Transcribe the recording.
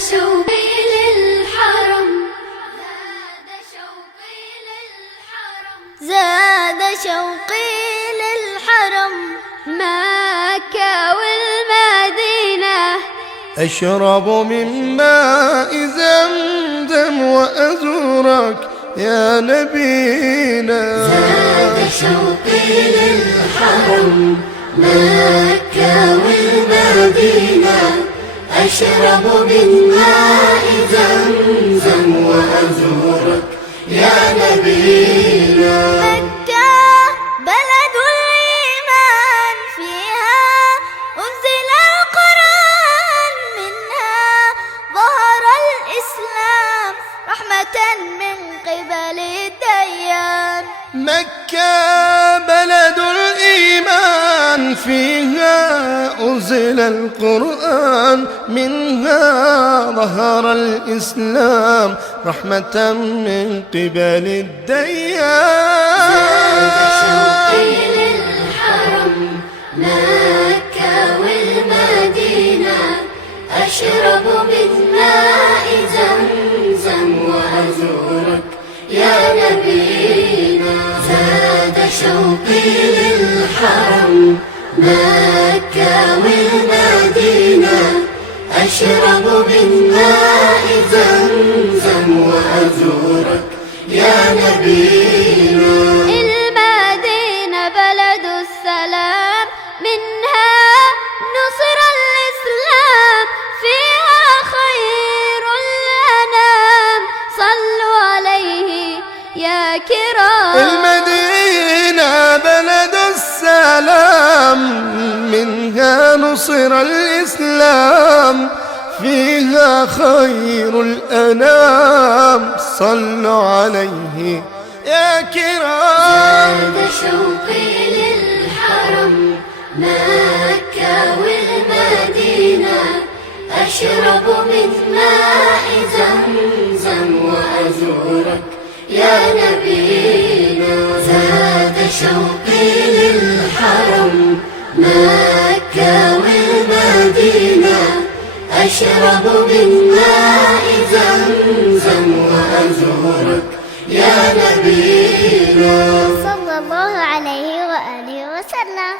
شوقي للحرم، زاد شوقي للحرم، مكة والمدينة. أشرب من ماء زمزم وأزورك يا نبينا. زاد شوقي للحرم، مكة والمدينة. أشرب من ماء زمزم وأزورك يا نبينا. مكة بلد الإيمان، فيها أنزل القرآن، منها ظهر الإسلام رحمة من قبل الديان. مكة بلد الإيمان، فيها أنزل القرآن، منها ظهر الإسلام رحمة من قبل الديان. زاد شوقي للحرم، مكة والمدينة. أشرب من ماء زمزم وأزورك يا نبينا. زاد شوقي للحرم، مكة والمدينة. أشرب من ماء زمزم وأزورك يا نبينا. المدينة بلد السلام، منها نصر الإسلام، فيها خير الأنام، صلوا عليه يا كرام. المدينة بلد السلام، منها نصر الإسلام، فيها خير الأنام، صلوا عليه يا كرام. زاد شوقي للحرم، مكة والمدينة. أشرب من ماء زمزم وأزورك يا نبينا. زاد شوقي للحرم، مكة والمدينة. أشرب من ماء زمزم وأزورك يا نبينا. صلى الله عليه وآله وسلم.